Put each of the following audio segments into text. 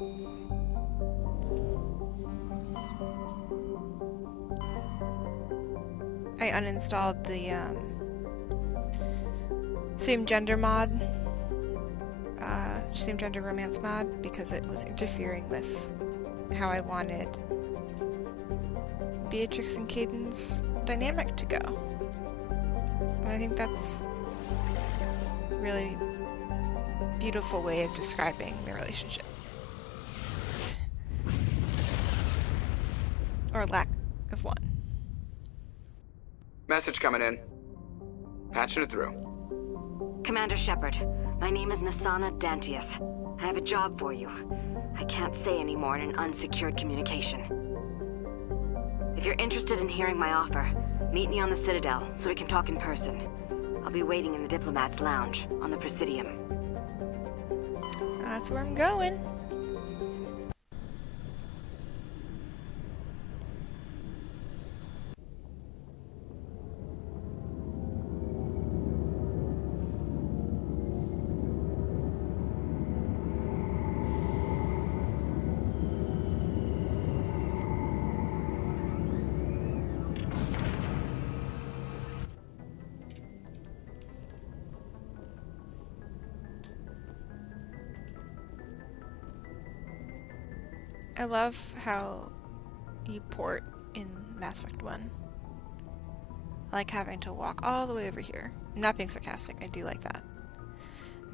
I uninstalled the same gender mod, same gender romance mod, because it was interfering with how I wanted Beatrix and Caden's dynamic to go. And I think that's a really beautiful way of describing the relationship. Or lack of one. Message coming in. Patching it through. Commander Shepard, my name is Nasana Dantius. I have a job for you. I can't say any more in an unsecured communication. If you're interested in hearing my offer, meet me on the Citadel so we can talk in person. I'll be waiting in the Diplomat's Lounge on the Presidium. That's where I'm going. I love how you port in Mass Effect 1. I like having to walk all the way over here. I'm not being sarcastic, I do like that.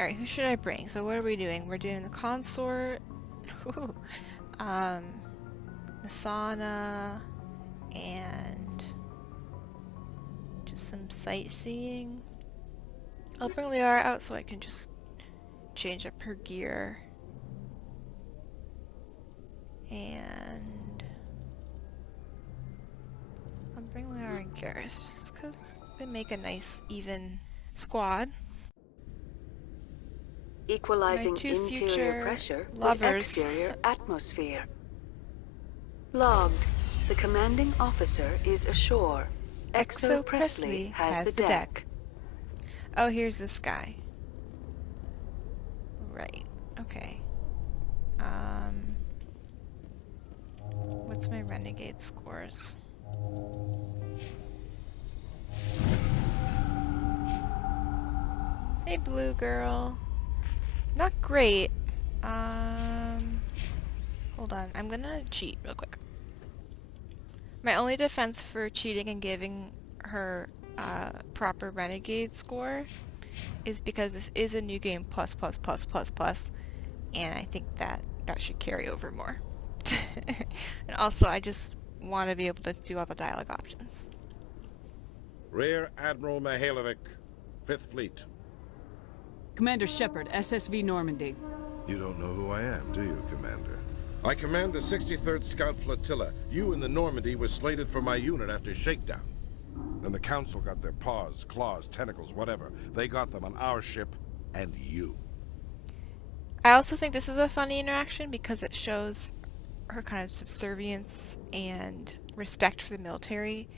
Alright, who should I bring? So what are we doing? We're doing the consort, Nasana, and just some sightseeing. I'll bring Liara out so I can just change up her gear. And I'll bring Liara and Garrus just because they make a nice, even squad. Equalizing My two interior future pressure lovers. with exterior atmosphere. Logged. The commanding officer is ashore. Exo Presley has the deck. Oh, here's this guy. Right. Okay. What's my renegade scores? Hey, blue girl. Not great. Hold on. I'm gonna cheat real quick. My only defense for cheating and giving her proper renegade score is because this is a new game plus, and I think that should carry over more. And also, I just want to be able to do all the dialogue options. Rear Admiral Mihailovic, 5th Fleet. Commander Shepard, SSV Normandy. You don't know who I am, do you, Commander? I command the 63rd Scout Flotilla. You and the Normandy were slated for my unit after shakedown. Then the Council got their paws, claws, tentacles, whatever. They got them on our ship, and you. I also think this is a funny interaction because it shows her kind of subservience and respect for the military,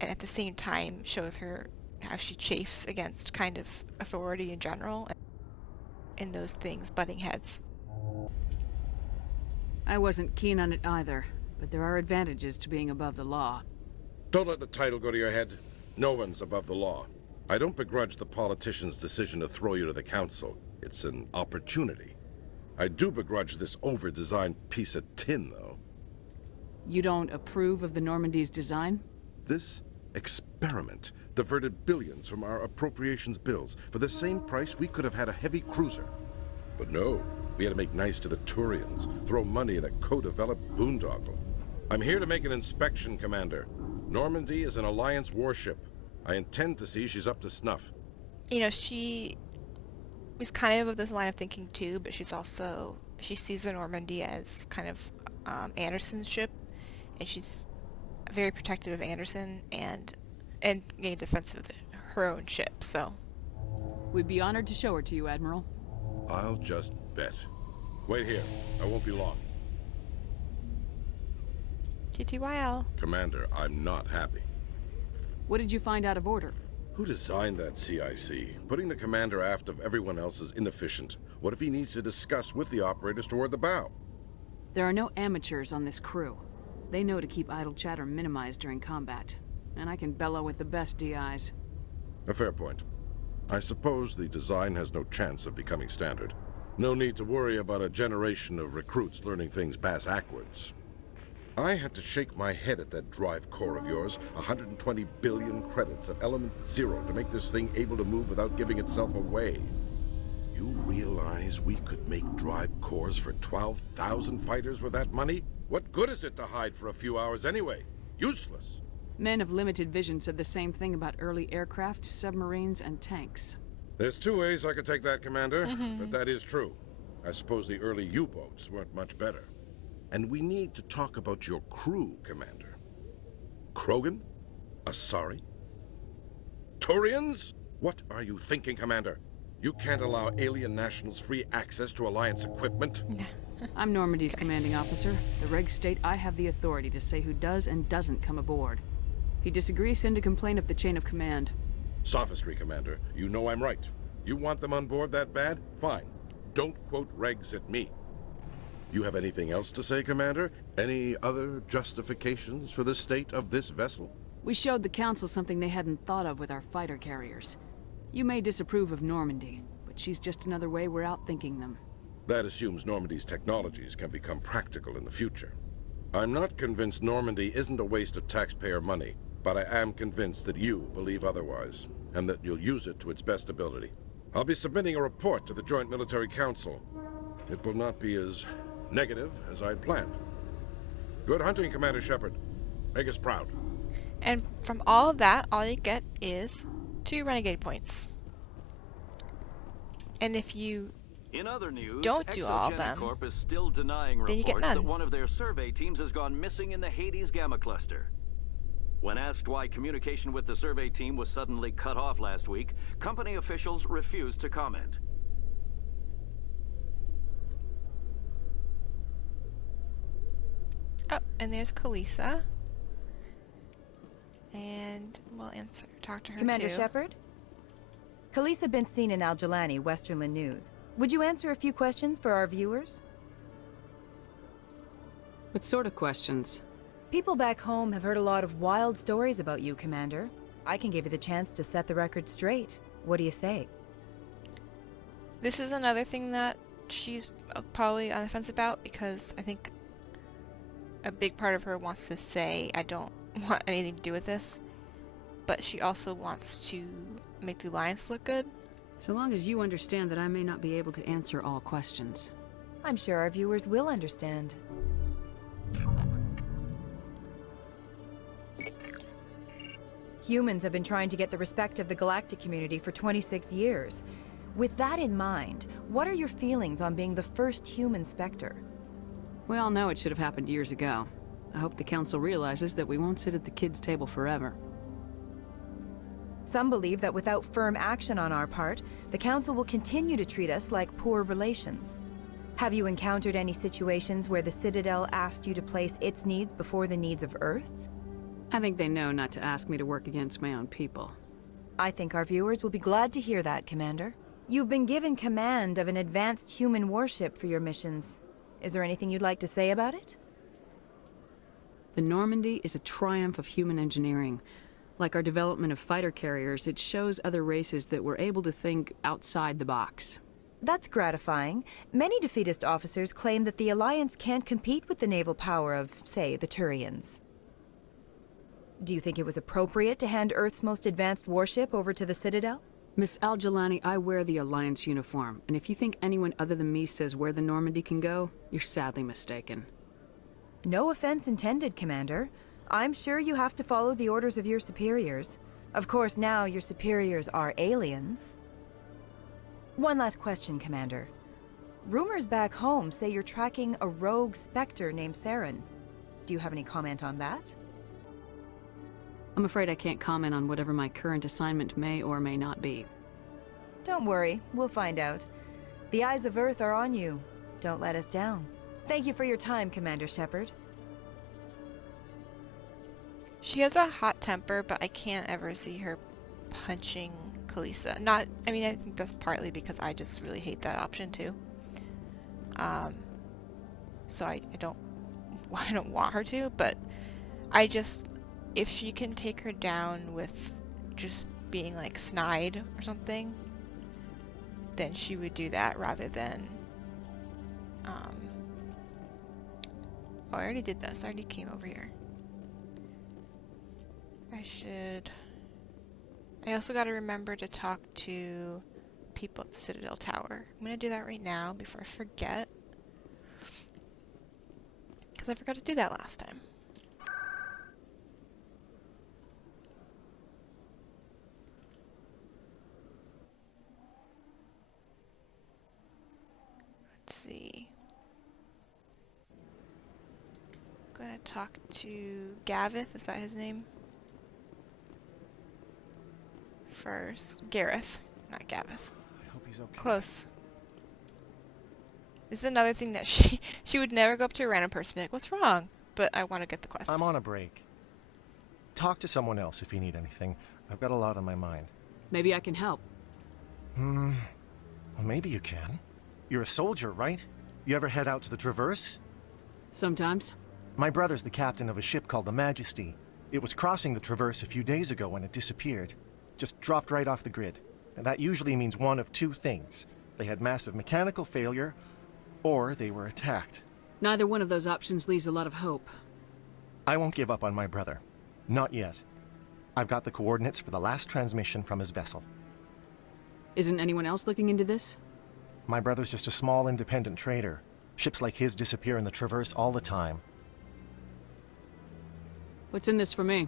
and at the same time shows her how she chafes against kind of authority in general, and those things butting heads. I wasn't keen on it either, but there are advantages to being above the law. Don't let the title go to your head. No one's above the law. I don't begrudge the politician's decision to throw you to the Council. It's an opportunity. I do begrudge this over-designed piece of tin, though. You don't approve of the Normandy's design? This experiment diverted billions from our appropriations bills. For the same price, we could have had a heavy cruiser. But no, we had to make nice to the Turians, throw money at a co-developed boondoggle. I'm here to make an inspection, Commander. Normandy is an Alliance warship. I intend to see she's up to snuff. You know, she is kind of this line of thinking too, but she sees the Normandy as kind of Anderson's ship, and she's very protective of Anderson and being defensive of her own ship, so. We'd be honored to show her to you, Admiral. I'll just bet. Wait here. I won't be long. TTYL. Commander, I'm not happy. What did you find out of order? Who designed that CIC? Putting the commander aft of everyone else is inefficient. What if he needs to discuss with the operators toward the bow? There are no amateurs on this crew. They know to keep idle chatter minimized during combat, and I can bellow with the best DIs. A fair point. I suppose the design has no chance of becoming standard. No need to worry about a generation of recruits learning things bass-ackwards. I had to shake my head at that drive core of yours. 120 billion credits at element 0 to make this thing able to move without giving itself away. You realize we could make drive cores for 12,000 fighters with that money? What good is it to hide for a few hours anyway? Useless. Men of limited vision said the same thing about early aircraft, submarines, and tanks. There's two ways I could take that, Commander, but that is true. I suppose the early U-boats weren't much better. And we need to talk about your crew, Commander. Krogan? Asari? Turians? What are you thinking, Commander? You can't allow alien nationals free access to Alliance equipment? I'm Normandy's commanding officer. The regs state I have the authority to say who does and doesn't come aboard. If you disagree, send a complaint up the chain of command. Sophistry, Commander. You know I'm right. You want them on board that bad? Fine. Don't quote regs at me. You have anything else to say, Commander? Any other justifications for the state of this vessel? We showed the Council something they hadn't thought of with our fighter carriers. You may disapprove of Normandy, but she's just another way we're outthinking them. That assumes Normandy's technologies can become practical in the future. I'm not convinced Normandy isn't a waste of taxpayer money, but I am convinced that you believe otherwise, and that you'll use it to its best ability. I'll be submitting a report to the Joint Military Council. It will not be as negative as I'd planned. Good hunting, Commander Shepard. Make us proud. And from all of that, all you get is 2 renegade points. And if you In other news, don't do all of them, Corp is still denying then you get reports that none. one of their survey teams has gone missing in the Hades Gamma Cluster. When asked why communication with the survey team was suddenly cut off last week, company officials refused to comment. Oh, and there's Kalisa. And we'll talk to her Commander too. Shepard? Kalisa been seen in Al-Jalani, Westerland News. Would you answer a few questions for our viewers? What sort of questions? People back home have heard a lot of wild stories about you, Commander. I can give you the chance to set the record straight. What do you say? This is another thing that she's probably on the fence about, because I think a big part of her wants to say, I don't want anything to do with this, but she also wants to make the Alliance look good. So long as you understand that I may not be able to answer all questions. I'm sure our viewers will understand. Humans have been trying to get the respect of the galactic community for 26 years. With that in mind, what are your feelings on being the first human Spectre? We all know it should have happened years ago. I hope the Council realizes that we won't sit at the kids' table forever. Some believe that without firm action on our part, the Council will continue to treat us like poor relations. Have you encountered any situations where the Citadel asked you to place its needs before the needs of Earth? I think they know not to ask me to work against my own people. I think our viewers will be glad to hear that, Commander. You've been given command of an advanced human warship for your missions. Is there anything you'd like to say about it? The Normandy is a triumph of human engineering. Like our development of fighter carriers, it shows other races that we're able to think outside the box. That's gratifying. Many defeatist officers claim that the Alliance can't compete with the naval power of, say, the Turians. Do you think it was appropriate to hand Earth's most advanced warship over to the Citadel? Miss Al-Jalani, I wear the Alliance uniform, and if you think anyone other than me says where the Normandy can go, you're sadly mistaken. No offense intended, Commander. I'm sure you have to follow the orders of your superiors. Of course, now your superiors are aliens. One last question, Commander. Rumors back home say you're tracking a rogue Spectre named Saren. Do you have any comment on that? I'm afraid I can't comment on whatever my current assignment may or may not be. Don't worry, we'll find out. The eyes of Earth are on you. Don't let us down. Thank you for your time, Commander Shepard. She has a hot temper, but I can't ever see her punching Kalisa. I think that's partly because I just really hate that option too. so I don't want her to, but if she can take her down with just being like snide or something, then she would do that rather than, oh, I already did this. I already came over here. I also gotta remember to talk to people at the Citadel Tower. I'm gonna do that right now before I forget. Because I forgot to do that last time. Let's see. I'm gonna talk to Gavith, is that his name? First. Gareth, not Gavith. I hope he's okay. Close. This is another thing that she would never go up to a random person and be like, what's wrong? But I want to get the quest. I'm on a break. Talk to someone else if you need anything. I've got a lot on my mind. Maybe I can help. Well, maybe you can. You're a soldier, right? You ever head out to the Traverse? Sometimes. My brother's the captain of a ship called the Majesty. It was crossing the Traverse a few days ago when it disappeared. Just dropped right off the grid. And that usually means one of two things. They had massive mechanical failure, or they were attacked. Neither one of those options leaves a lot of hope. I won't give up on my brother. Not yet. I've got the coordinates for the last transmission from his vessel. Isn't anyone else looking into this? My brother's just a small independent trader. Ships like his disappear in the Traverse all the time. What's in this for me?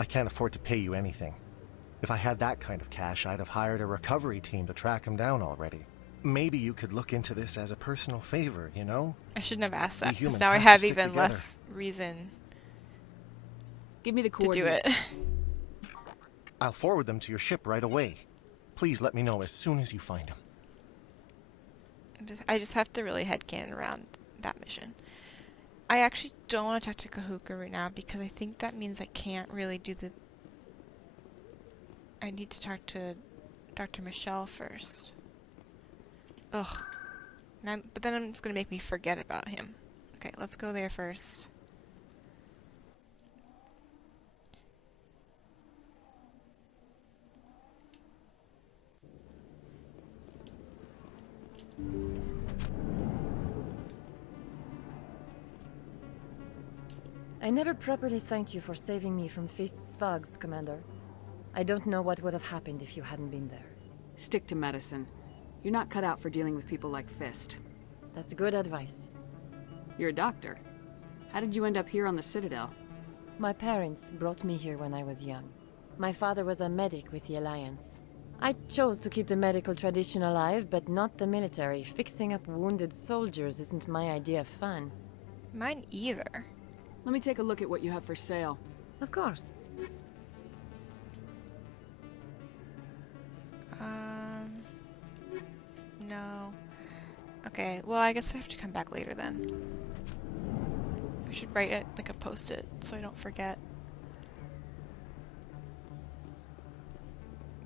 I can't afford to pay you anything. If I had that kind of cash, I'd have hired a recovery team to track him down already. Maybe you could look into this as a personal favor, you know? I shouldn't have asked that, because humans now I have to have stick even together. less reason Give me the to do coordinates. it. I'll forward them to your ship right away. Please let me know as soon as you find him. I just have to really headcanon around that mission. I actually don't want to talk to Kahuka right now because I think that means I can't really do the... I need to talk to Dr. Michelle first. Ugh. But then it's going to make me forget about him. Okay, let's go there first. I never properly thanked you for saving me from Fist's thugs, Commander. I don't know what would have happened if you hadn't been there. Stick to medicine. You're not cut out for dealing with people like Fist. That's good advice. You're a doctor. How did you end up here on the Citadel? My parents brought me here when I was young. My father was a medic with the Alliance. I chose to keep the medical tradition alive, but not the military. Fixing up wounded soldiers isn't my idea of fun. Mine either. Let me take a look at what you have for sale. Of course. No. Okay, well I guess I have to come back later then. I should write it like a post-it so I don't forget.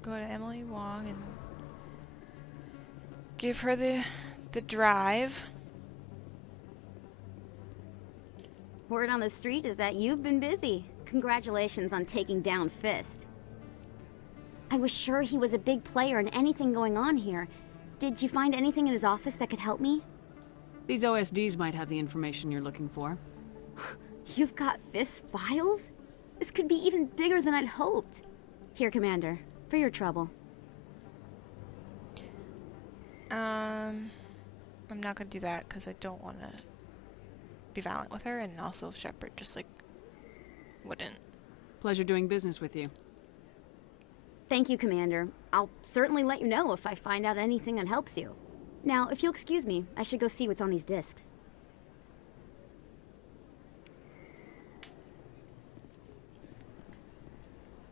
Go to Emily Wong and give her the drive. Word on the street is that you've been busy. Congratulations on taking down Fist. I was sure he was a big player in anything going on here. Did you find anything in his office that could help me? These OSDs might have the information you're looking for. You've got Fist files? This could be even bigger than I'd hoped. Here, Commander, for your trouble. I'm not gonna do that because I don't want to be violent with her, and also Shepard just like wouldn't. Pleasure doing business with you. Thank you, Commander. I'll certainly let you know if I find out anything that helps you. Now, if you'll excuse me, I should go see what's on these discs.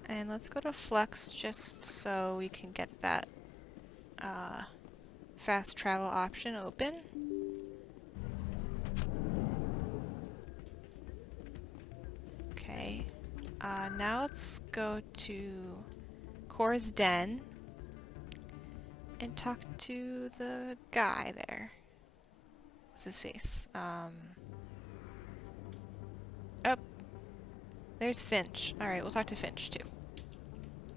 And let's go to Flex just so we can get that fast travel option open. Okay. Now let's go to Cora's Den and talk to the guy there. what's his face? Oh, there's Finch. Alright, we'll talk to Finch too.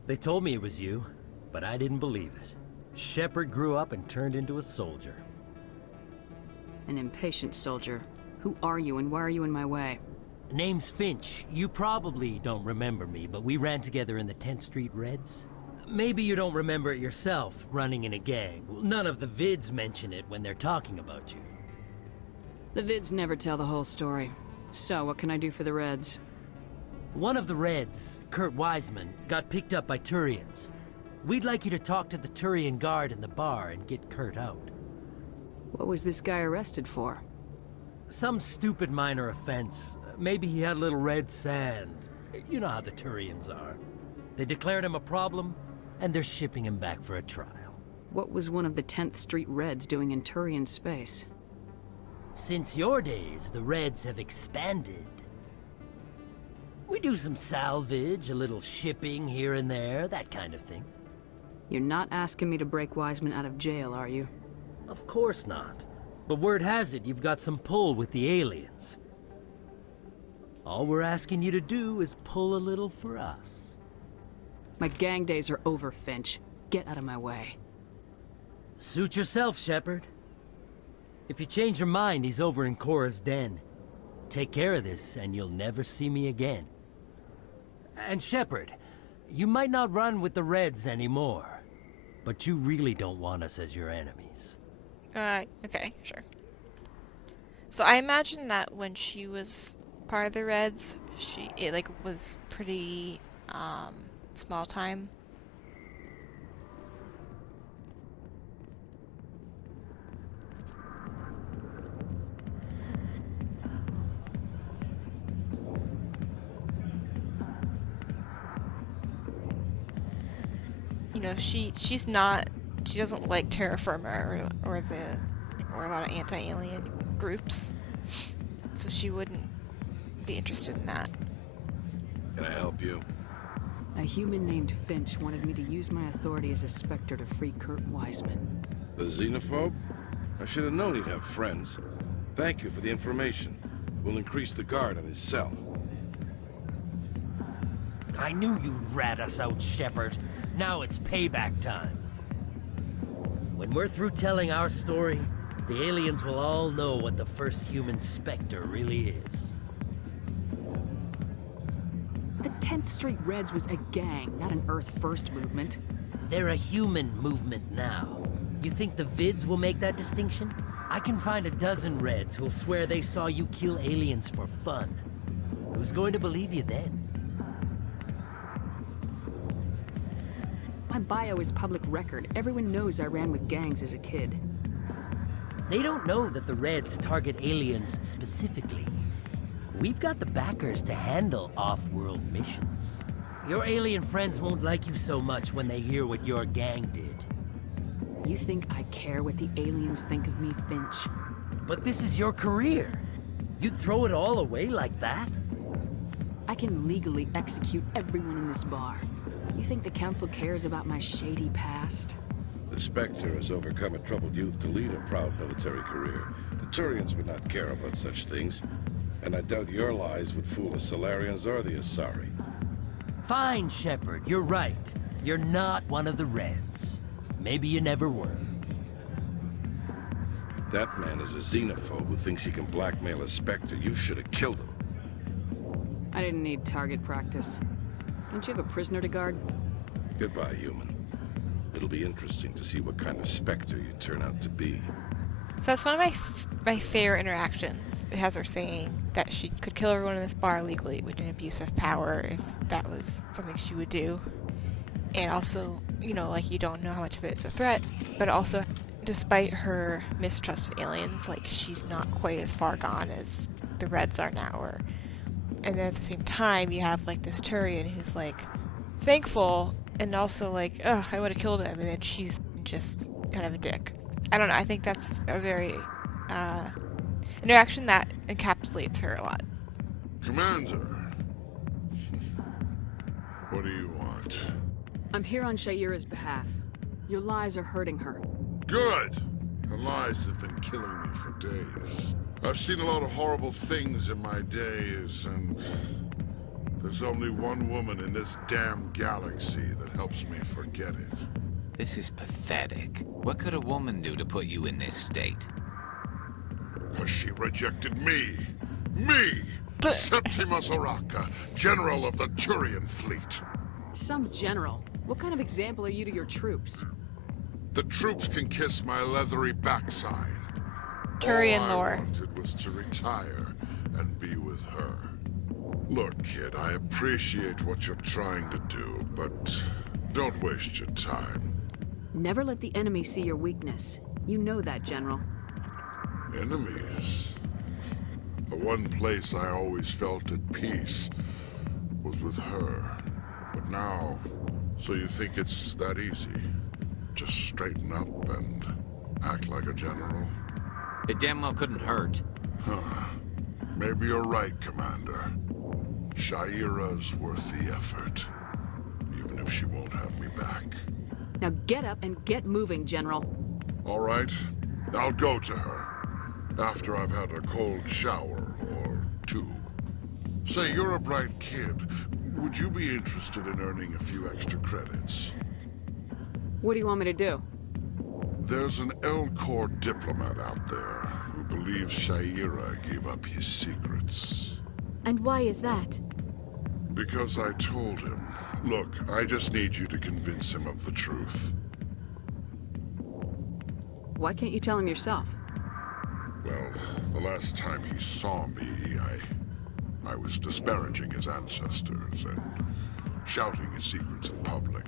They told me it was you, but I didn't believe it. Shepard grew up and turned into a soldier. An impatient soldier. Who are you and why are you in my way? Name's Finch. You probably don't remember me, but we ran together in the 10th Street Reds. Maybe you don't remember it yourself, running in a gang. None of the vids mention it when they're talking about you. The vids never tell the whole story. So, what can I do for the Reds? One of the Reds, Kurt Wiseman, got picked up by Turians. We'd like you to talk to the Turian guard in the bar and get Kurt out. What was this guy arrested for? Some stupid minor offense. Maybe he had a little red sand. You know how the Turians are. They declared him a problem, and they're shipping him back for a trial. What was one of the 10th Street Reds doing in Turian space? Since your days, the Reds have expanded. We do some salvage, a little shipping here and there, that kind of thing. You're not asking me to break Wiseman out of jail, are you? Of course not. But word has it you've got some pull with the aliens. All we're asking you to do is pull a little for us. My gang days are over, Finch. Get out of my way. Suit yourself, Shepard. If you change your mind, he's over in Cora's den. Take care of this, and you'll never see me again. And Shepard, you might not run with the Reds anymore, but you really don't want us as your enemies. Okay, sure. So I imagine that when she was part of the Reds, it like was pretty small time. You know, she doesn't like terra firma or a lot of anti-alien groups, so she wouldn't be interested in that. Can I help you? A human named Finch wanted me to use my authority as a Spectre to free Kurt Wiseman. The xenophobe? I should have known he'd have friends. Thank you for the information. We'll increase the guard on his cell. I knew you'd rat us out, Shepard. Now it's payback time. When we're through telling our story, the aliens will all know what the first human Spectre really is. The 10th Street Reds was a gang, not an Earth First movement. They're a human movement now. You think the vids will make that distinction? I can find a dozen Reds who'll swear they saw you kill aliens for fun. Who's going to believe you then? My bio is public record. Everyone knows I ran with gangs as a kid. They don't know that the Reds target aliens specifically. We've got the backers to handle off-world missions. Your alien friends won't like you so much when they hear what your gang did. You think I care what the aliens think of me, Finch? But this is your career. You'd throw it all away like that? I can legally execute everyone in this bar. You think the Council cares about my shady past? The Spectre has overcome a troubled youth to lead a proud military career. The Turians would not care about such things. And I doubt your lies would fool the Solarians or the Asari. Fine, Shepard, you're right. You're not one of the Reds. Maybe you never were. That man is a xenophobe who thinks he can blackmail a Spectre. You should have killed him. I didn't need target practice. Don't you have a prisoner to guard? Goodbye, human. It'll be interesting to see what kind of Spectre you turn out to be. So that's one of my favorite interactions. It has her saying that she could kill everyone in this bar legally with an abuse of power if that was something she would do. And also, you know, like, you don't know how much of it is a threat, but also, despite her mistrust of aliens, like, she's not quite as far gone as the Reds are now. And then at the same time, you have, like, this Turian who's, like, thankful, and also, like, ugh, I would have killed him, and then she's just kind of a dick. I don't know, I think that's a very, interaction that encapsulates her a lot. Commander. What do you want? I'm here on Shaira's behalf. Your lies are hurting her. Good! The lies have been killing me for days. I've seen a lot of horrible things in my days, and there's only one woman in this damn galaxy that helps me forget it. This is pathetic. What could a woman do to put you in this state? 'Cause she rejected me! Me! Septimus Oraka, General of the Turian Fleet. Some general? What kind of example are you to your troops? The troops can kiss my leathery backside. Turian All lore. I wanted was to retire and be with her. Look, kid, I appreciate what you're trying to do, but don't waste your time. Never let the enemy see your weakness. You know that, General. Enemies? The one place I always felt at peace was with her. But now, so you think it's that easy? Just straighten up and act like a general? It damn well couldn't hurt. Huh. Maybe you're right, Commander. Shaira's worth the effort. Even if she won't have me back. Now get up and get moving, General. All right. I'll go to her. After I've had a cold shower or two. Say, you're a bright kid. Would you be interested in earning a few extra credits? What do you want me to do? There's an L-Corps diplomat out there who believes Shaira gave up his secrets. And why is that? Because I told him. Look, I just need you to convince him of the truth. Why can't you tell him yourself? Well, the last time he saw me, I was disparaging his ancestors and shouting his secrets in public.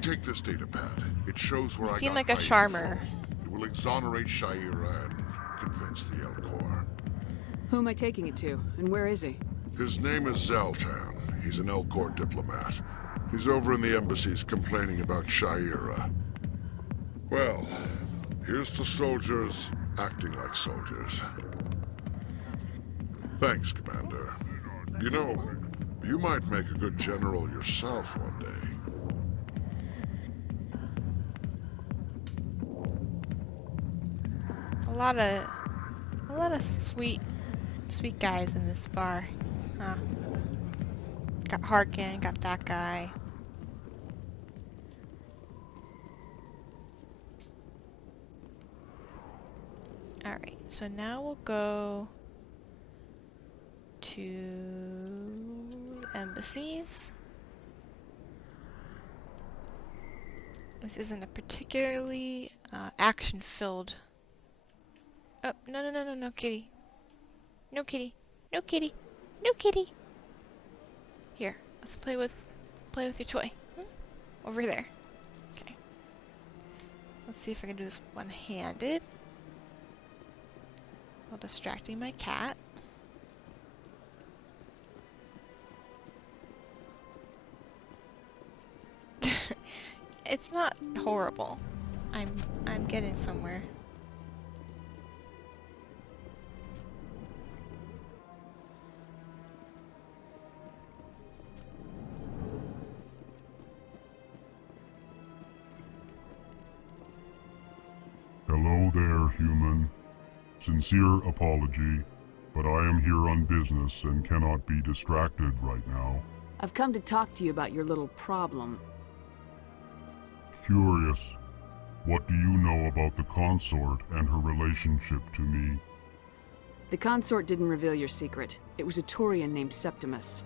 Take this data pad. It shows where I seem got like a my charmer. info. It will exonerate Shaira and convince the L-Corps. Who am I taking it to, and where is he? His name is Zaltan. He's an L-Corps diplomat. He's over in the embassies complaining about Shaira. Well, here's to soldiers acting like soldiers. Thanks, Commander. You know, you might make a good general yourself one day. A lot of sweet guys in this bar. Huh. Got Harkin, got that guy. Alright, so now we'll go to embassies. This isn't a particularly action-filled... Oh, no, kitty. No kitty. No kitty. No kitty. Here, let's play with your toy. Over there. Okay. Let's see if I can do this one-handed while distracting my cat. It's not horrible. I'm getting somewhere. Hello there, human. Sincere apology, but I am here on business and cannot be distracted right now. I've come to talk to you about your little problem. Curious, what do you know about the consort and her relationship to me? The consort didn't reveal your secret. It was a Turian named Septimus.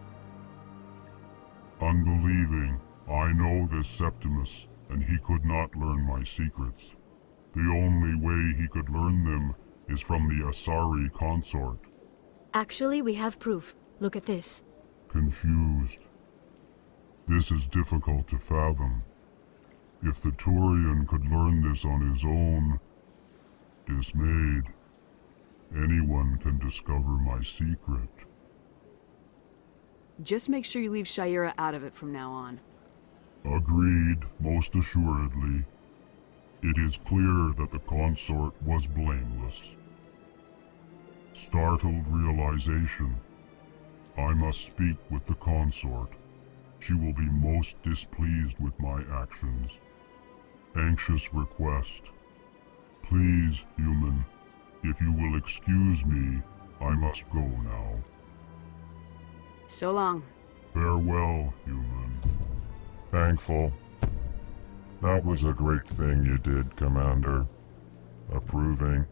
Unbelieving, I know this Septimus, and he could not learn my secrets. The only way he could learn them is from the Asari consort. Actually, we have proof. Look at this. Confused. This is difficult to fathom. If the Turian could learn this on his own, dismayed, anyone can discover my secret. Just make sure you leave Shaira out of it from now on. Agreed, most assuredly. It is clear that the consort was blameless. Startled realization. I must speak with the consort. She will be most displeased with my actions. Anxious request. Please, human, if you will excuse me, I must go now. So long. Farewell, human. Thankful. That was a great thing you did, Commander. Approving.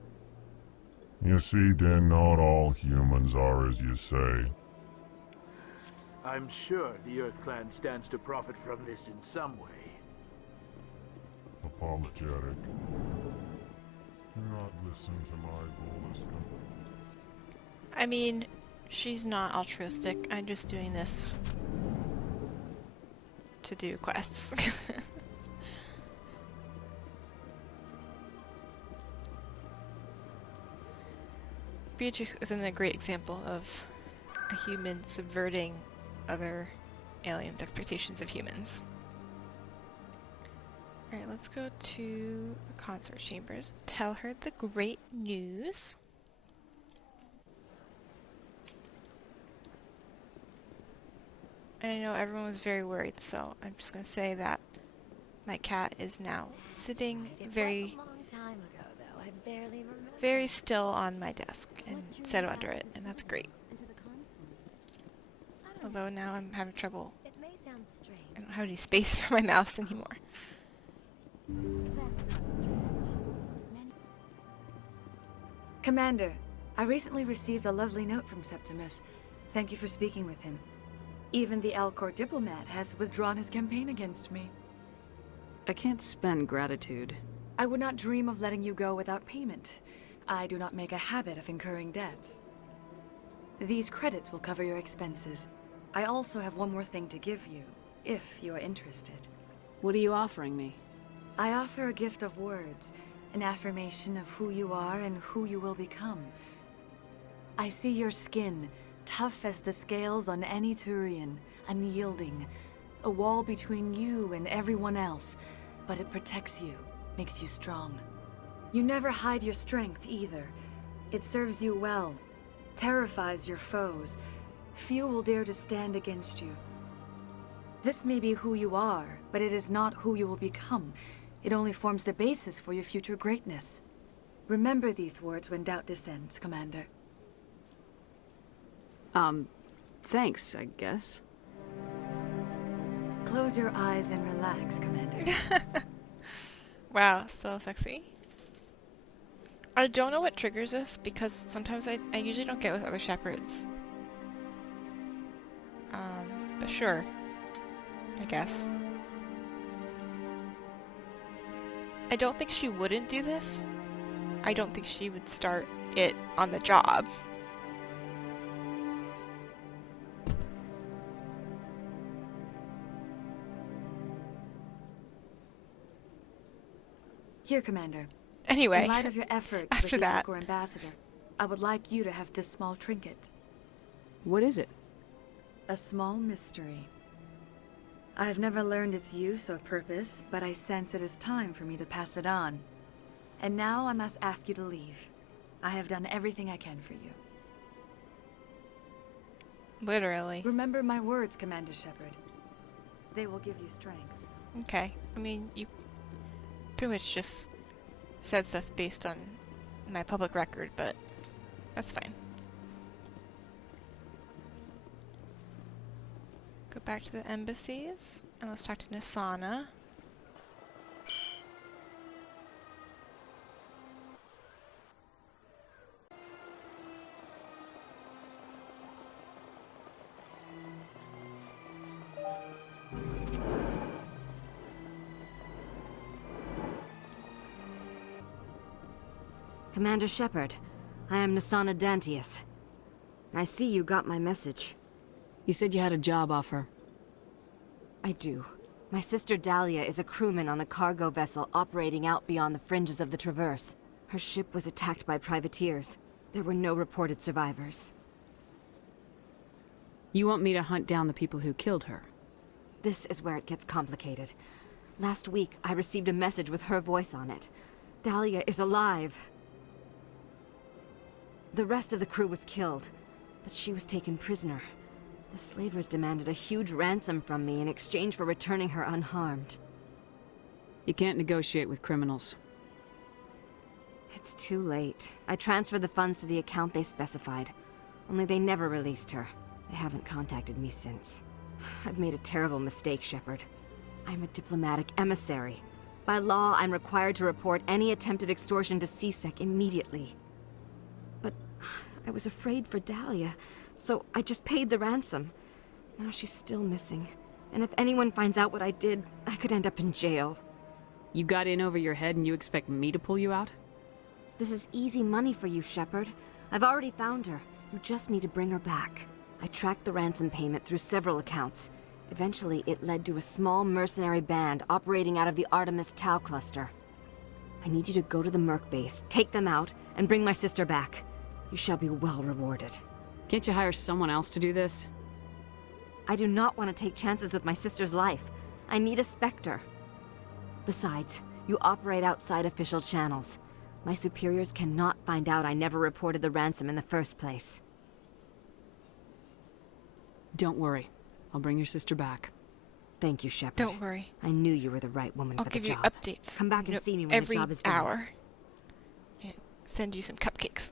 You see, then not all humans are as you say. I'm sure the Earth Clan stands to profit from this in some way. Apologetic. Do not listen to my bolus. I mean, she's not altruistic. I'm just doing this to do quests. Beatrix isn't a great example of a human subverting other aliens' expectations of humans. Alright, let's go to the consort chambers. Tell her the great news. And I know everyone was very worried, so I'm just going to say that my cat is now sitting very still on my desk and settle under it, and that's great. Although now I'm having trouble. I don't have any space for my mouse anymore. Commander, I recently received a lovely note from Septimus. Thank you for speaking with him. Even the Alcor diplomat has withdrawn his campaign against me. I can't spend gratitude. I would not dream of letting you go without payment. I do not make a habit of incurring debts. These credits will cover your expenses. I also have one more thing to give you, if you are interested. What are you offering me? I offer a gift of words, an affirmation of who you are and who you will become. I see your skin, tough as the scales on any Turian, unyielding, a wall between you and everyone else, but it protects you, makes you strong. You never hide your strength either. It serves you well, terrifies your foes. Few will dare to stand against you. This may be who you are, but it is not who you will become. It only forms the basis for your future greatness. Remember these words when doubt descends, Commander. Thanks, I guess. Close your eyes and relax, Commander. Wow, so sexy. I don't know what triggers this, because sometimes I usually don't get with other Shepards. But sure. I guess. I don't think she wouldn't do this. I don't think she would start it on the job. Here, Commander. Anyway, in light of your efforts with the Alcor ambassador, I would like you to have this small trinket. What is it? A small mystery. I have never learned its use or purpose, but I sense it is time for me to pass it on. And now I must ask you to leave. I have done everything I can for you. Literally. Remember my words, Commander Shepard. They will give you strength. Okay. I mean, you pretty much just said stuff based on my public record, but that's fine. Go back to the embassies, and let's talk to Nasana. Commander Shepard, I am Nasana Dantius. I see you got my message. You said you had a job offer. I do. My sister Dahlia is a crewman on the cargo vessel operating out beyond the fringes of the Traverse. Her ship was attacked by privateers. There were no reported survivors. You want me to hunt down the people who killed her? This is where it gets complicated. Last week, I received a message with her voice on it. Dahlia is alive. The rest of the crew was killed, but she was taken prisoner. The slavers demanded a huge ransom from me in exchange for returning her unharmed. You can't negotiate with criminals. It's too late. I transferred the funds to the account they specified. Only they never released her. They haven't contacted me since. I've made a terrible mistake, Shepard. I'm a diplomatic emissary. By law, I'm required to report any attempted extortion to CSEC immediately. But I was afraid for Dahlia, so I just paid the ransom. Now she's still missing. And if anyone finds out what I did, I could end up in jail. You got in over your head and you expect me to pull you out? This is easy money for you, Shepard. I've already found her. You just need to bring her back. I tracked the ransom payment through several accounts. Eventually, it led to a small mercenary band operating out of the Artemis Tau cluster. I need you to go to the Merc base, take them out, and bring my sister back. You shall be well rewarded. Can't you hire someone else to do this? I do not want to take chances with my sister's life. I need a Spectre. Besides, you operate outside official channels. My superiors cannot find out I never reported the ransom in the first place. Don't worry. I'll bring your sister back. Thank you, Shepard. Don't worry. I knew you were the right woman for the job. I'll give you updates. Come back and see me when every the job is done. hour. And send you some cupcakes.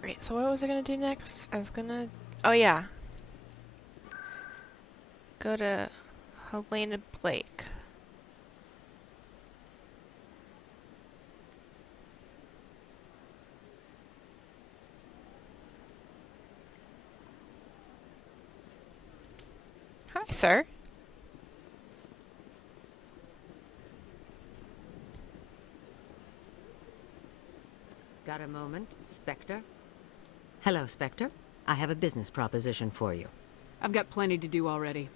Great, so what was I gonna do next? I was gonna... Oh yeah. Go to Helena Blake. Hi, sir. Got a moment, Spectre? Hello, Spectre. I have a business proposition for you. I've got plenty to do already.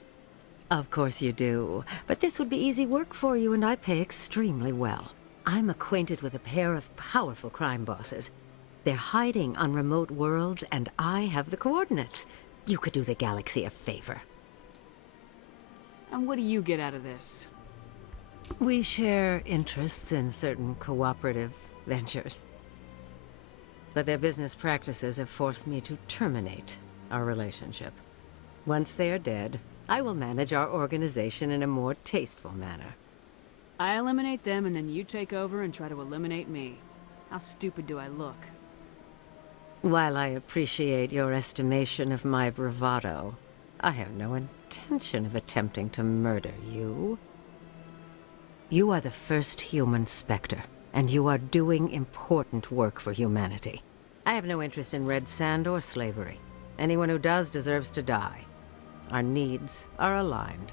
Of course you do. But this would be easy work for you, and I pay extremely well. I'm acquainted with a pair of powerful crime bosses. They're hiding on remote worlds, and I have the coordinates. You could do the galaxy a favor. And what do you get out of this? We share interests in certain cooperative ventures. But their business practices have forced me to terminate our relationship. Once they are dead, I will manage our organization in a more tasteful manner. I eliminate them and then you take over and try to eliminate me. How stupid do I look? While I appreciate your estimation of my bravado, I have no intention of attempting to murder you. You are the first human Spectre, and you are doing important work for humanity. I have no interest in red sand or slavery. Anyone who does deserves to die. Our needs are aligned.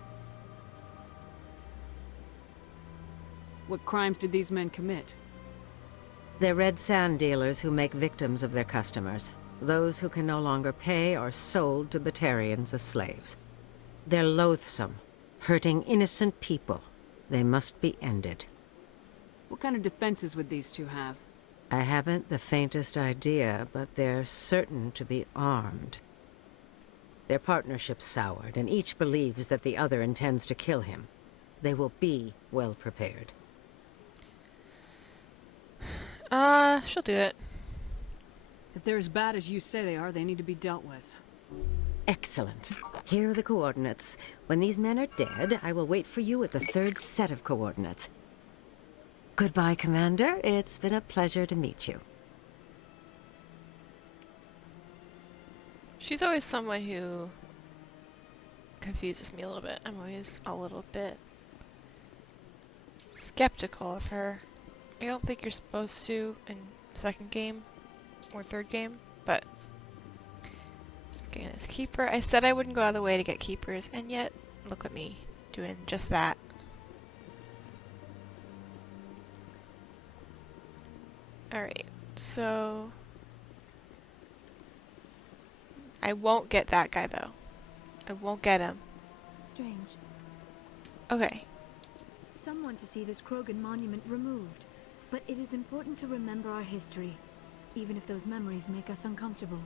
What crimes did these men commit? They're red sand dealers who make victims of their customers. Those who can no longer pay are sold to Batarians as slaves. They're loathsome, hurting innocent people. They must be ended. What kind of defenses would these two have? I haven't the faintest idea, but they're certain to be armed. Their partnership's soured, and each believes that the other intends to kill him. They will be well prepared. She'll do it. If they're as bad as you say they are, they need to be dealt with. Excellent. Here are the coordinates. When these men are dead, I will wait for you at the third set of coordinates. Goodbye, Commander. It's been a pleasure to meet you. She's always someone who confuses me a little bit. I'm always a little bit skeptical of her. I don't think you're supposed to in second game or third game, but let's get this keeper. I said I wouldn't go out of the way to get keepers, and yet look at me doing just that. Alright, so I won't get that guy though. I won't get him. Strange. Okay. Some want to see this Krogan monument removed, but it is important to remember our history, even if those memories make us uncomfortable.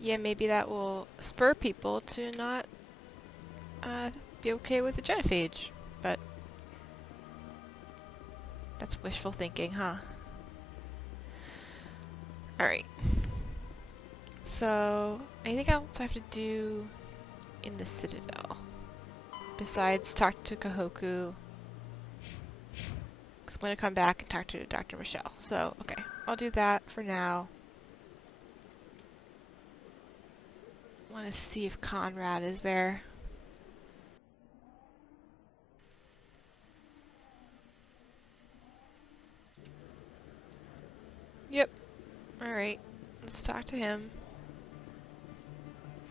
Yeah, maybe that will spur people to not be okay with the genophage, but that's wishful thinking, huh? Alright. So, anything else I have to do in the Citadel? Besides talk to Kahoku. Because I'm going to come back and talk to Dr. Michelle. So, okay. I'll do that for now. I want to see if Conrad is there. Yep. Alright. Let's talk to him.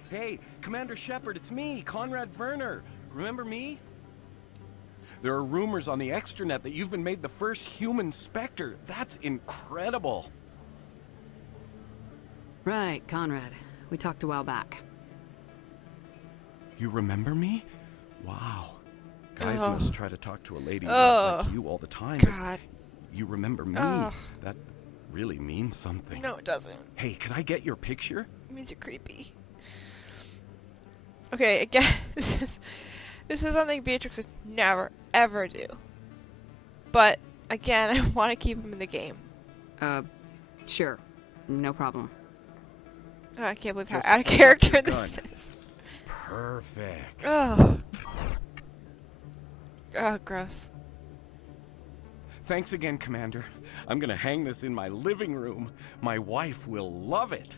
Hey, Commander Shepard, it's me, Conrad Werner. Remember me? There are rumors on the extranet that you've been made the first human Spectre. That's incredible. Right, Conrad. We talked a while back. You remember me? Wow. Guys Oh. must try to talk to a lady Oh. like you all the time. God. But you remember me. Oh. That really means something. No, it doesn't. Hey, can I get your picture? It means you're creepy. Okay, again, this is something Beatrix would never, ever do. But, again, I want to keep him in the game. Sure. No problem. Oh, I can't believe how Just out of hold up character your this gun. is. Perfect. Oh. Oh, gross. Thanks again, Commander. I'm gonna hang this in my living room. My wife will love it.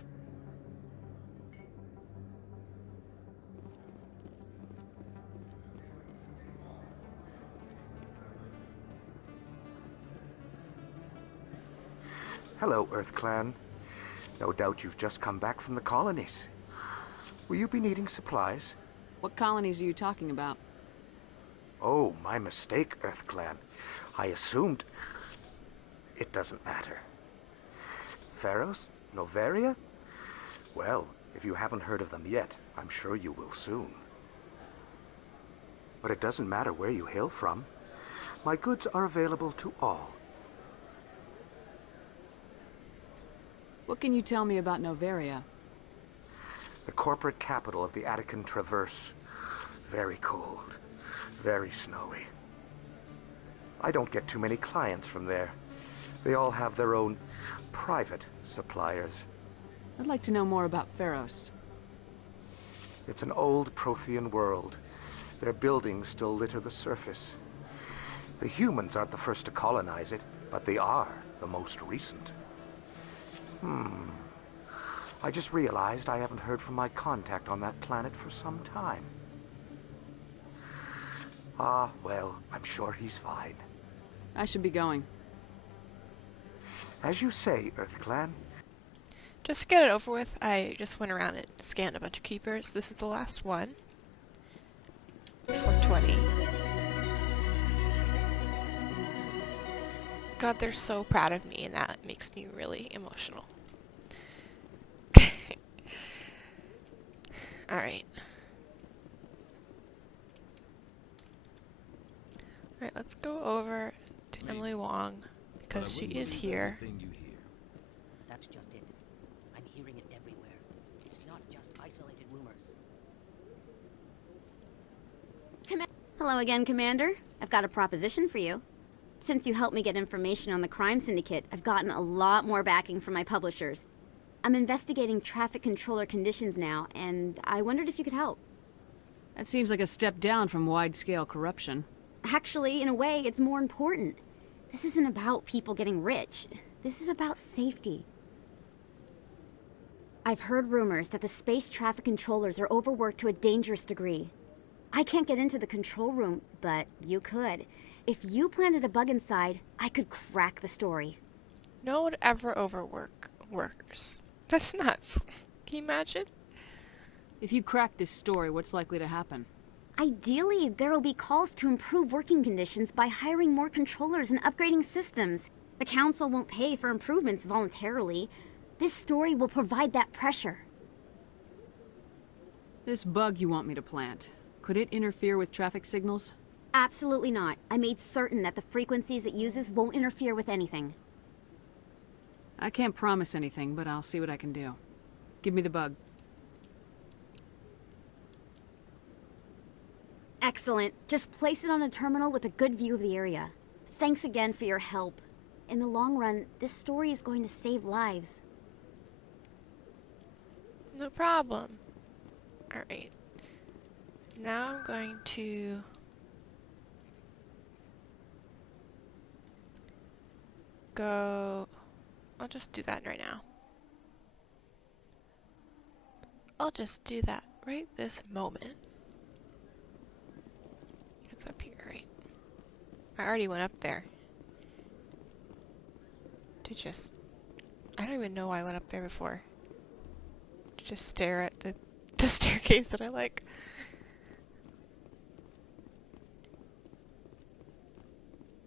Hello, Earth Clan. No doubt you've just come back from the colonies. Will you be needing supplies? What colonies are you talking about? Oh, my mistake, Earth Clan. I assumed... It doesn't matter. Pharos? Noveria? Well, if you haven't heard of them yet, I'm sure you will soon. But it doesn't matter where you hail from. My goods are available to all. What can you tell me about Noveria? The corporate capital of the Attican Traverse. Very cold. Very snowy. I don't get too many clients from there. They all have their own private suppliers. I'd like to know more about Pharos. It's an old Prothean world. Their buildings still litter the surface. The humans aren't the first to colonize it, but they are the most recent. I just realized I haven't heard from my contact on that planet for some time. Ah, well, I'm sure he's fine. I should be going. As you say, Earth Clan. Just to get it over with, I just went around and scanned a bunch of keepers. This is the last one. 420. God, they're so proud of me, and that makes me really emotional. Alright. Alright, let's go over to Emily Wong, because she is here. That's just it. I'm hearing it everywhere. It's not just isolated rumors. Hello again, Commander. I've got a proposition for you. Since you helped me get information on the crime syndicate, I've gotten a lot more backing from my publishers. I'm investigating traffic controller conditions now, and I wondered if you could help. That seems like a step down from wide-scale corruption. Actually, in a way, it's more important. This isn't about people getting rich. This is about safety. I've heard rumors that the space traffic controllers are overworked to a dangerous degree. I can't get into the control room, but you could. If you planted a bug inside, I could crack the story. No one ever overwork workers. That's nuts. Can you imagine? If you crack this story, what's likely to happen? Ideally, there will be calls to improve working conditions by hiring more controllers and upgrading systems. The council won't pay for improvements voluntarily. This story will provide that pressure. This bug you want me to plant, could it interfere with traffic signals? Absolutely not. I made certain that the frequencies it uses won't interfere with anything. I can't promise anything, but I'll see what I can do. Give me the bug. Excellent. Just place it on a terminal with a good view of the area. Thanks again for your help. In the long run, this story is going to save lives. No problem. Alright. Now I'm going to go... I'll just do that right now. I'll just do that right this moment. It's up here, right? I already went up there. To just... I don't even know why I went up there before. To just stare at the staircase that I like.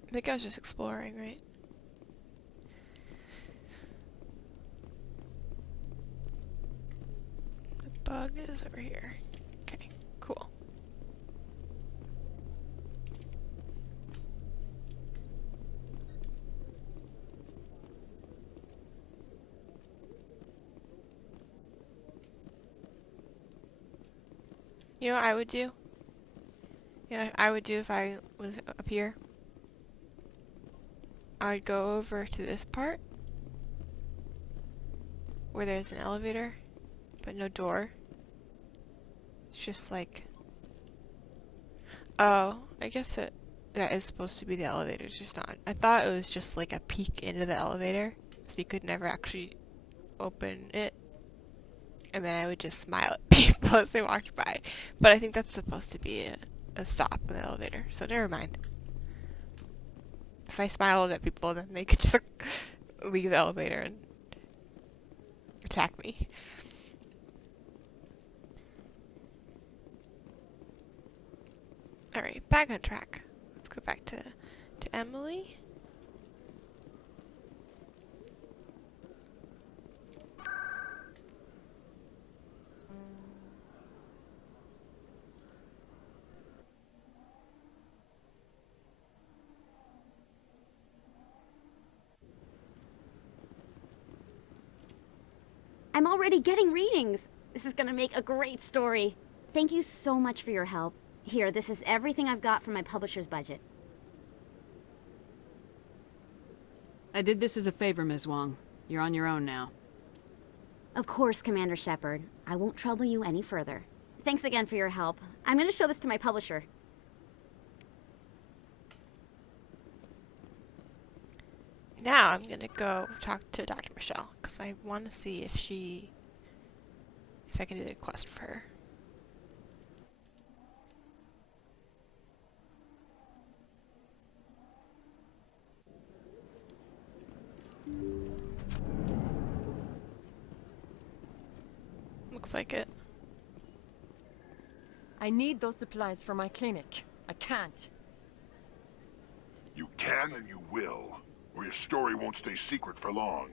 I think I was just exploring, right? The bug is over here. Okay, cool. You know what I would do? You know what I would do if I was up here? I'd go over to this part where there's an elevator but no door. It's just like... Oh, I guess that is supposed to be the elevator, it's just not. I thought it was just like a peek into the elevator, so you could never actually open it. And then I would just smile at people as they walked by. But I think that's supposed to be a stop in the elevator, so never mind. If I smiled at people, then they could just leave the elevator and attack me. Alright, back on track. Let's go back to Emily. I'm already getting readings. This is gonna make a great story. Thank you so much for your help. Here, this is everything I've got from my publisher's budget. I did this as a favor, Ms. Wong. You're on your own now. Of course, Commander Shepard. I won't trouble you any further. Thanks again for your help. I'm gonna show this to my publisher. Now I'm gonna go talk to Dr. Michelle, because I want to see if I can do the quest for her. Looks like it. I need those supplies for my clinic. I can't. You can and you will, or your story won't stay secret for long.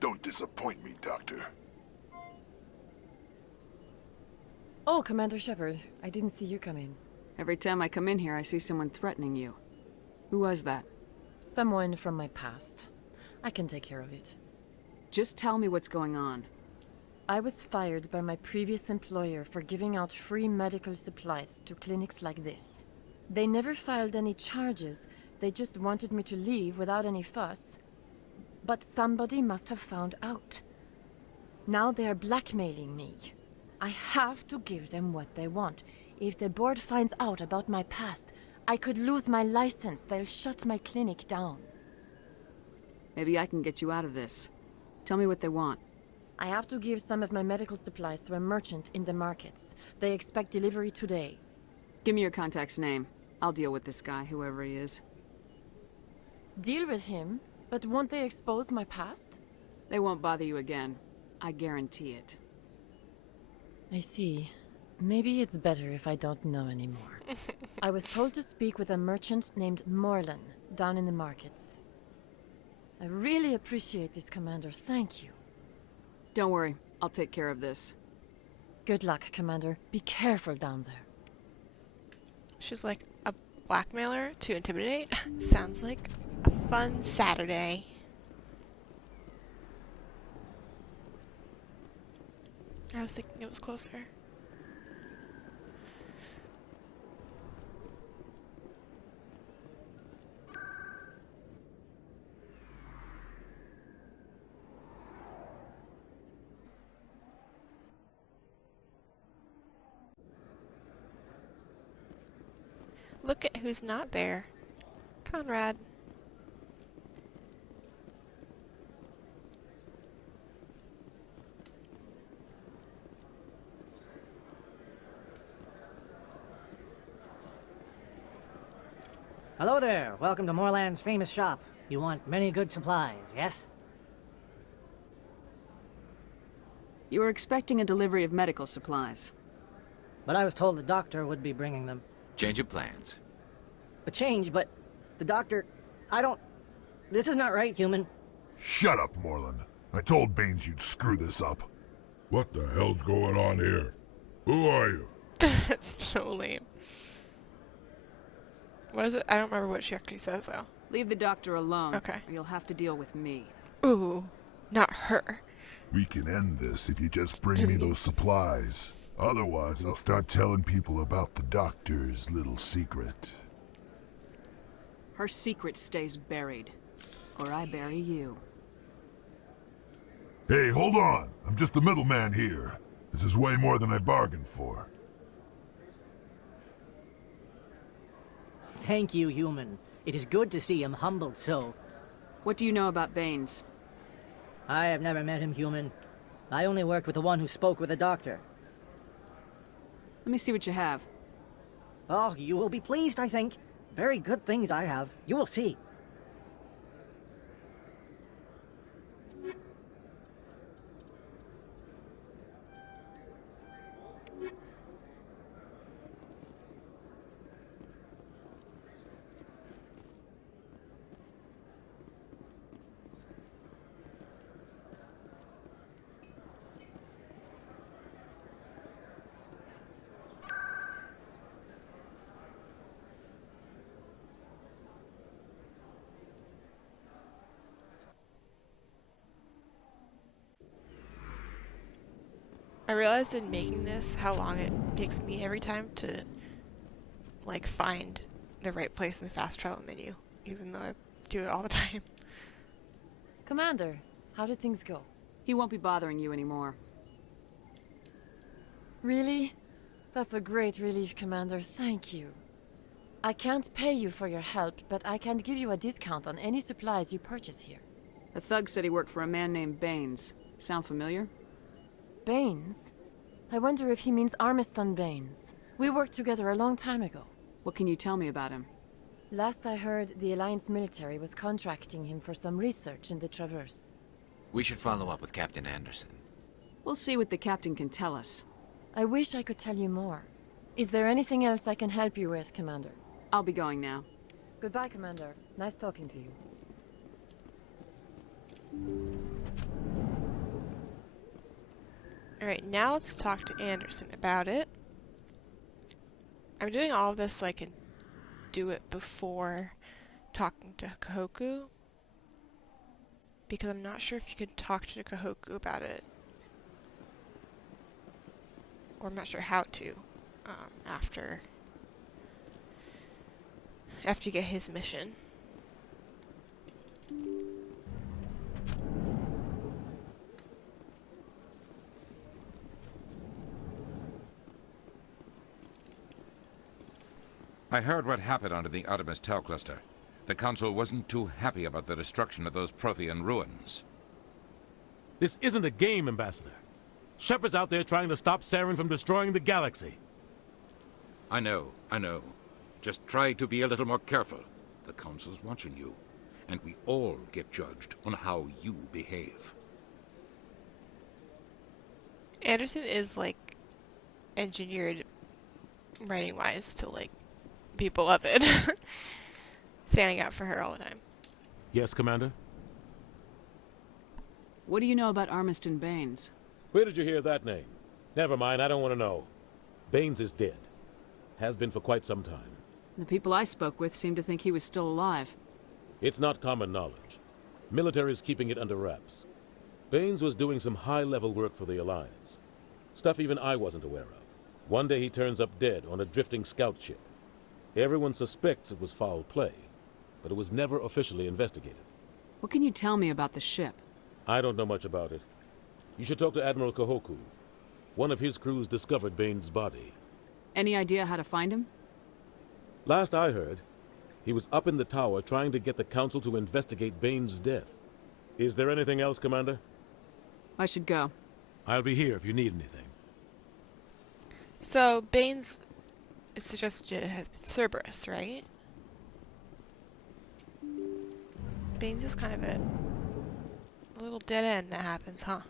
Don't disappoint me, Doctor. Oh, Commander Shepard, I didn't see you come in. Every time I come in here, I see someone threatening you. Who was that? Someone from my past. I can take care of it. Just tell me what's going on. I was fired by my previous employer for giving out free medical supplies to clinics like this. They never filed any charges. They just wanted me to leave without any fuss. But somebody must have found out. Now they are blackmailing me. I have to give them what they want. If the board finds out about my past, I could lose my license. They'll shut my clinic down. Maybe I can get you out of this. Tell me what they want. I have to give some of my medical supplies to a merchant in the markets. They expect delivery today. Give me your contact's name. I'll deal with this guy, whoever he is. Deal with him? But won't they expose my past? They won't bother you again. I guarantee it. I see. Maybe it's better if I don't know anymore. I was told to speak with a merchant named Morlan down in the markets. I really appreciate this, Commander. Thank you. Don't worry. I'll take care of this. Good luck, Commander. Be careful down there. She's like a blackmailer to intimidate? Sounds like a fun Saturday. I was thinking it was closer. Look at who's not there. Conrad. Hello there. Welcome to Moorland's famous shop. You want many good supplies, yes? You were expecting a delivery of medical supplies. But I was told the doctor would be bringing them. Change of plans. A change, but the doctor... I don't... This is not right, human. Shut up, Moorland. I told Baines you'd screw this up. What the hell's going on here? Who are you? That's so lame. What is it? I don't remember what she actually says, though. Leave the doctor alone. Okay. Or you'll have to deal with me. Ooh, not her. We can end this if you just bring me those supplies. Otherwise, I'll start telling people about the doctor's little secret. Her secret stays buried. Or I bury you. Hey, hold on. I'm just the middleman here. This is way more than I bargained for. Thank you, human. It is good to see him humbled so. What do you know about Baines? I have never met him, human. I only worked with the one who spoke with the doctor. Let me see what you have. Oh, you will be pleased, I think. Very good things I have. You will see. I realized in making this how long it takes me every time to like find the right place in the fast travel menu, even though I do it all the time. Commander, how did things go? He won't be bothering you anymore. Really? That's a great relief, Commander. Thank you. I can't pay you for your help, but I can give you a discount on any supplies you purchase here. The thug said he worked for a man named Baines. Sound familiar? Baines? I wonder if he means Armiston Baines. We worked together a long time ago. What can you tell me about him? Last I heard, the Alliance military was contracting him for some research in the Traverse. We should follow up with Captain Anderson. We'll see what the captain can tell us. I wish I could tell you more. Is there anything else I can help you with, Commander? I'll be going now. Goodbye, Commander. Nice talking to you. Alright, now let's talk to Anderson about it. I'm doing all of this so I can do it before talking to Kahoku, because I'm not sure if you can talk to Kahoku about it. Or I'm not sure how to, after you get his mission. I heard what happened under the Artemis Tau cluster. The Council wasn't too happy about the destruction of those Prothean ruins. This isn't a game, Ambassador. Shepard's out there trying to stop Saren from destroying the galaxy. I know. Just try to be a little more careful. The Council's watching you, and we all get judged on how you behave. Anderson is, like, engineered writing-wise to, like, be beloved. Standing up for her all the time. Yes, Commander? What do you know about Armiston Baines? Where did you hear that name? Never mind, I don't want to know. Baines is dead. Has been for quite some time. The people I spoke with seemed to think he was still alive. It's not common knowledge. Military is keeping it under wraps. Baines was doing some high-level work for the Alliance. Stuff even I wasn't aware of. One day he turns up dead on a drifting scout ship. Everyone suspects it was foul play, but it was never officially investigated. What can you tell me about the ship? I don't know much about it. You should talk to Admiral Kahoku. One of his crews discovered Baines' body. Any idea how to find him? Last I heard, he was up in the tower trying to get the Council to investigate Baines' death. Is there anything else, Commander? I should go. I'll be here if you need anything. So, Baines is just Cerberus, right? Baines is kind of a little dead end that happens, huh?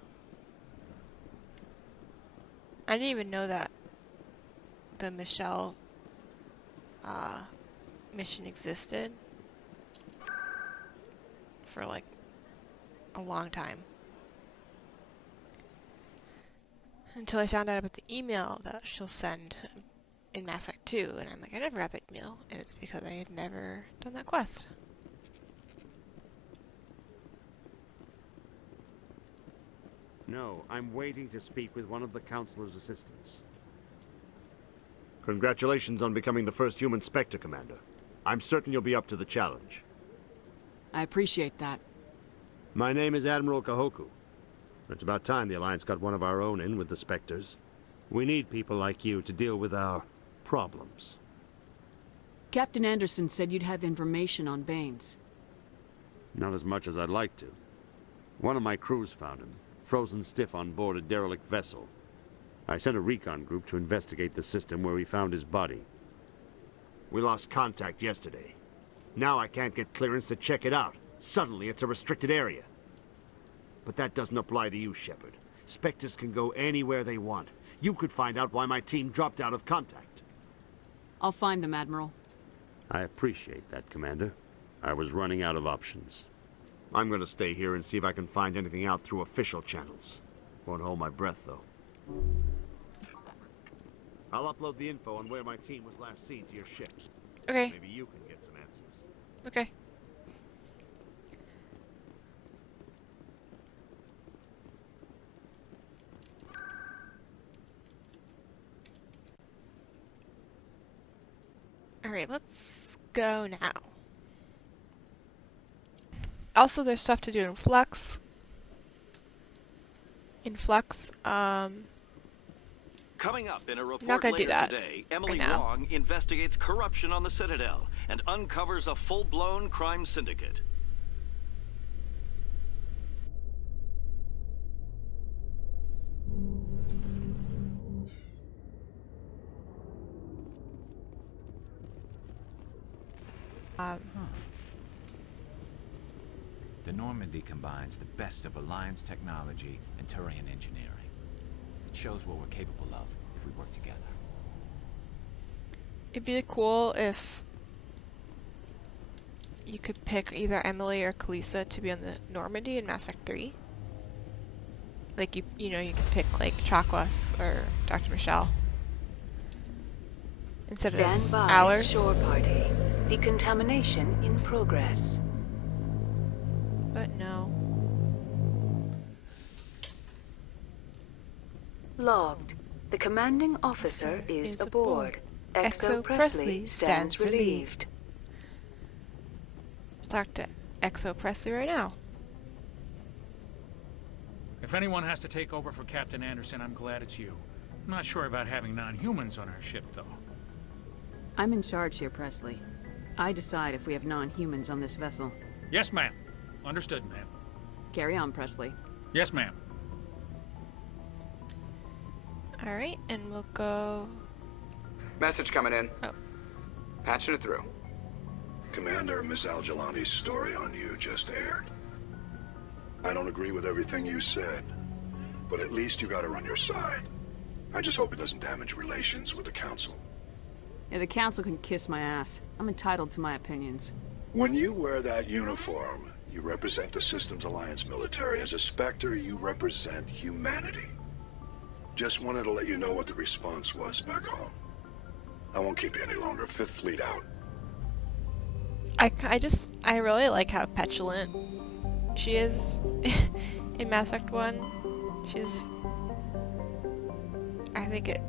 I didn't even know that the Michelle mission existed for like a long time. Until I found out about the email that she'll send in Mass Effect 2, and I'm like, I never got that email, and it's because I had never done that quest. No, I'm waiting to speak with one of the Councilor's assistants. Congratulations on becoming the first human Spectre, Commander. I'm certain you'll be up to the challenge. I appreciate that. My name is Admiral Kahoku. It's about time the Alliance got one of our own in with the Spectres. We need people like you to deal with our problems. Captain Anderson said you'd have information on Baines. Not as much as I'd like to. One of my crews found him, frozen stiff on board a derelict vessel. I sent a recon group to investigate the system where we found his body. We lost contact yesterday. Now I can't get clearance to check it out. Suddenly it's a restricted area. But that doesn't apply to you, Shepard. Spectres can go anywhere they want. You could find out why my team dropped out of contact. I'll find them, Admiral. I appreciate that, Commander. I was running out of options. I'm gonna stay here and see if I can find anything out through official channels. Won't hold my breath, though. I'll upload the info on where my team was last seen to your ship. Okay. Maybe you can get some answers. Okay. Alright, let's go now. Also, there's stuff to do in Flux. Coming up in a report not gonna later do that today, Emily right now. Wong investigates corruption on the Citadel and uncovers a full-blown crime syndicate. The Normandy combines the best of Alliance technology and Turian engineering. It shows what we're capable of if we work together. It'd be cool if you could pick either Emily or Kalisa to be on the Normandy in Mass Effect 3. Like you know, you could pick like Chakwas or Dr. Michelle instead Stand of by, ours. shore party. Decontamination in progress. But no. Logged. The commanding officer is aboard. Exo Presley stands relieved. Let's talk to Exo Presley right now. If anyone has to take over for Captain Anderson, I'm glad it's you. I'm not sure about having non-humans on our ship, though. I'm in charge here, Presley. I decide if we have non-humans on this vessel. Yes, ma'am. Understood, ma'am. Carry on, Presley. Yes, ma'am. Alright, and we'll go... Message coming in. Oh. Patching it through. Commander, Miss Al-Jalani's story on you just aired. I don't agree with everything you said, but at least you got her on your side. I just hope it doesn't damage relations with the Council. Yeah, the Council can kiss my ass. I'm entitled to my opinions. When you wear that uniform, you represent the Systems Alliance military. As a Spectre, you represent humanity. Just wanted to let you know what the response was back home. I won't keep you any longer. Fifth Fleet out. I really like how petulant she is in Mass Effect 1. I think it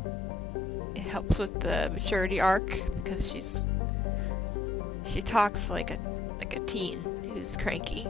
helps with the maturity arc because she talks like a teen who's cranky.